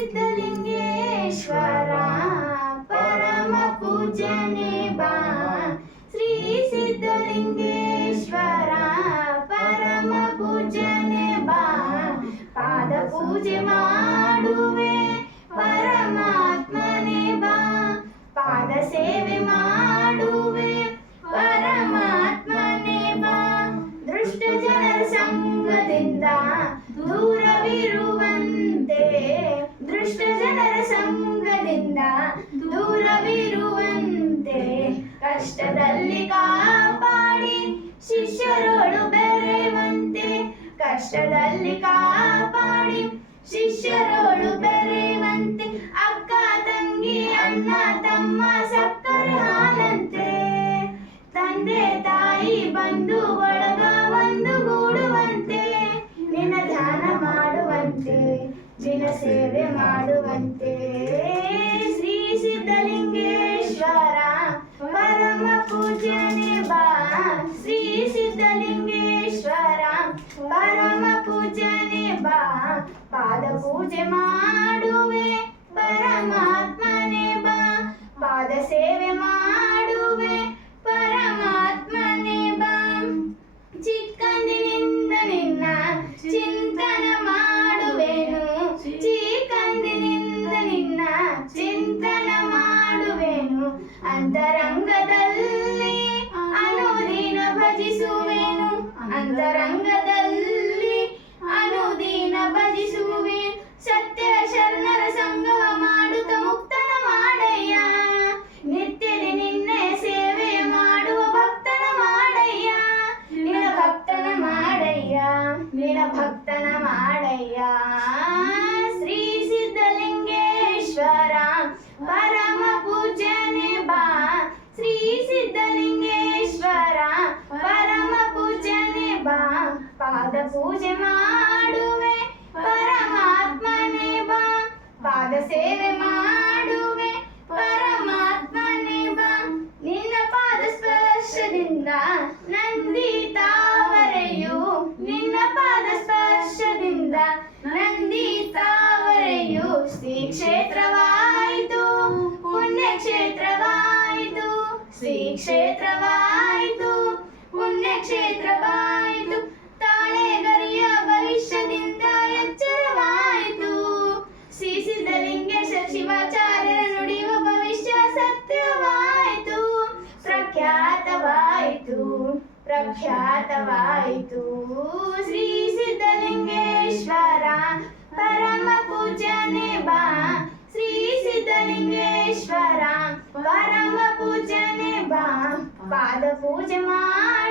ಸಿದ್ಧಲಿಂಗೇಶ್ವರ, ಪರಮ ಪೂಜನೆ ಬಾ. ಶ್ರೀ ಸಿದ್ಧಲಿಂಗೇಶ್ವರ, ಪರಮ ಪೂಜನೆ ಬಾ. ಪಾದ ಪೂಜೆ ಮಾಡುವೆ, ಪರಮಾತ್ಮನೆ ಬಾ. ಪಾದ ಸೇವೆ ಮಾಡುವೆ, ಪರಮಾತ್ಮನೆ ಬಾ. ದೃಷ್ಟ ಜನರ ಸಂಗದಿಂದ ದೃಷ್ಟ ಜನರ ಸಂಘದಿಂದ ದೂರವಿರುವಂತೆ ಕಷ್ಟದಲ್ಲಿ ಕಾಪಾಡಿ ಶಿಷ್ಯರೋಳು ಬೆರೆಯುವಂತೆ ಕಷ್ಟದಲ್ಲಿ ಕಾಪಾಡಿ ಶಿಷ್ಯರೋಳು ಬೆರೆಯುವಂತೆ ಅಕ್ಕ ತಂಗಿ ಅಣ್ಣ ತಮ್ಮ ಸಕ್ಕರೆ ಹಾಲಂತೆ ತಂದೆ ತಾಯಿ ಬಂಧು ಮಾಡುವಂತೆ ಶ್ರೀ ಸಿದ್ಧಲಿಂಗೇಶ್ವರ ಪರಮ ಪೂಜನೆ ಬಾ ಶ್ರೀ ಸಿದ್ಧಲಿಂಗೇಶ್ವರ ಪರಮ ಪೂಜನೆ ಬಾ ಪಾದ ಪೂಜೆ ಮಾಡುವೆ ಪರಮಾತ್ಮನೆ ಬಾ ಪಾದ ಸೇವೆ ಚಿಂತನ ಮಾಡುವೆನು. ಅಂತರಂಗದಲ್ಲಿ ಅನುದಿನ ಭಜಿಸುವೆನು. ಅಂತರಂಗದಲ್ಲಿ ಅನುದಿನ ಭಜಿಸುವೆ ಸತ್ಯ ಶರಣರ ಸಂಗವ ಮಾಡುತ್ತ ಮುಕ್ತನ ಮಾಡಯ್ಯ. ನಿತ್ಯದಿ ನಿನ್ನೆ ಸೇವೆ ಮಾಡುವ ಭಕ್ತನ ಮಾಡಯ್ಯ. ನಿನ್ನ ಭಕ್ತನ ಮಾಡಯ್ಯ. ನಿನ್ನ ಭಕ್ತನ ಮಾಡಯ್ಯ. ಪಾದ ಪೂಜೆ ಮಾಡುವೆ, ಪರಮಾತ್ಮನೇ ಬಾ. ಪಾದ ಸೇವೆ ಮಾಡುವೆ, ಪರಮಾತ್ಮನೇ ಬಾ. ನಿನ್ನ ಪಾದ ಸ್ಪರ್ಶದಿಂದ ನಂದಿ ತಾವರೆಯು ನಿನ್ನ ಪಾದ ಸ್ಪರ್ಶದಿಂದ ನಂದಿ ತಾವರೆಯು ಶ್ರೀ ಕ್ಷೇತ್ರವಾಯಿತು ಪುಣ್ಯ ಕ್ಷೇತ್ರವಾಯಿತು ಶ್ರೀ ಕ್ಷೇತ್ರವಾಯಿತು ಪುಣ್ಯ ಕ್ಷೇತ್ರವಾಯಿತು ಶಿವಾಚಾರ್ಯರ ನುಡಿಯುವ ಭವಿಷ್ಯ ಸತ್ಯವಾಯಿತು ಪ್ರಖ್ಯಾತವಾಯಿತು. ಪ್ರಖ್ಯಾತವಾಯಿತು. ಶ್ರೀ ಸಿದ್ಧಲಿಂಗೇಶ್ವರ ಪರಮ ಪೂಜನೆ ಬಾ. ಶ್ರೀ ಸಿದ್ಧಲಿಂಗೇಶ್ವರ ಪರಮ ಪೂಜನೆ ಬಾ. ಪಾದ ಪೂಜೆ ಮಾಡಿ